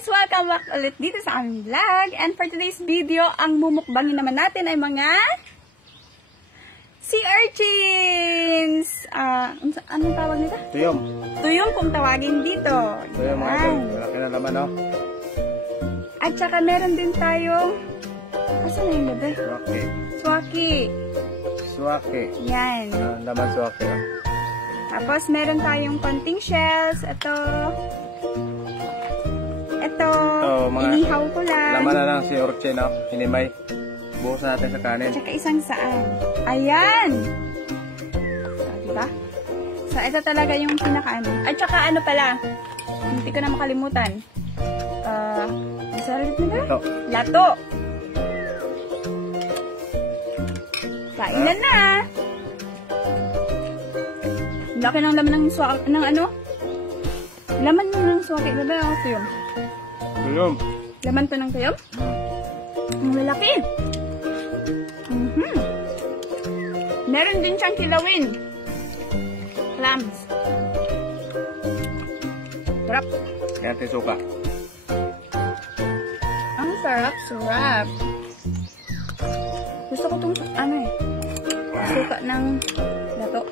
guys! Welcome back ulit dito sa aming vlog. And for today's video, ang mumukbangin naman natin ay mga sea urchins! Anong tawag nito? Tuyom. Tuyom kung tawagin dito. Tuyom mga idol. Malaki na naman, no? At saka meron din tayong... Asan na yung gabi? Suwaki. Suwaki. Suwaki. Yan. Naman suwaki, no? Tapos meron tayong konting shells. Ito, inihaw ko lang. Laman na lang si urchin, no? Hinimay. Buhos natin sa kanin. At saka isang saan. Ayan! Diba? So, ito talaga yung pinakaano. At saka ano pala, hindi ko na makalimutan. Salit na ba? Lato. Lato! Kainan na! Laki ng laman ng swaki, ng ano? Laman ng swaki, diba? O, tuyom. Tuyom. Laman to ng tuyom? Ang lalaki. Meron din siyang kilawin. Clams. Sarap. Yan, suka. Ang sarap. Gusto ko itong, suka ng lato.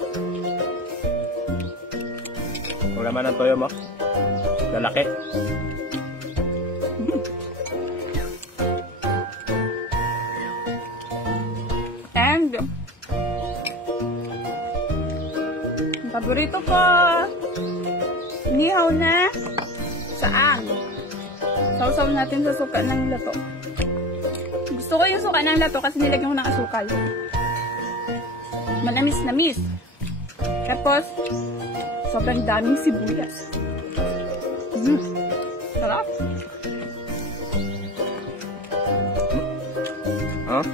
Wala man ang tuyom, oh. Lalaki. And ang paborito ko, inihaw na saan. Sausaw natin sa suka ng lato. Gusto ko yung suka ng lato kasi nilagyan ko ng asukal. Manamis-namis. Tapos, sobrang daming sibuyas. Sarap. Huh?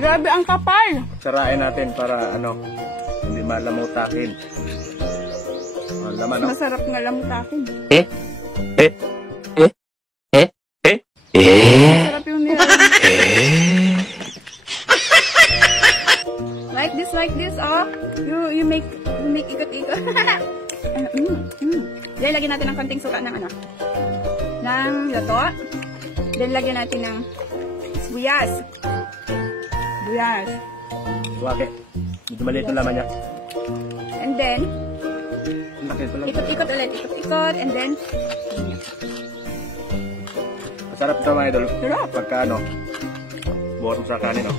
Grabe ang kapal. Sarain natin para hindi malamutakin. Ang laman, no? Masarap nga lamutakin. Masarap yung nilalang. Like this, oh. You make ikot-ikot. Then, lagyan natin ng konting suka ng ng lato. Then, lagyan natin ng sibuyas. Suwaki. Medyo maliit yung laman niya. And then, Ikot ulit. And then, masarap ito mga idol. sarap. Pagka buhos mo sa kanin, no?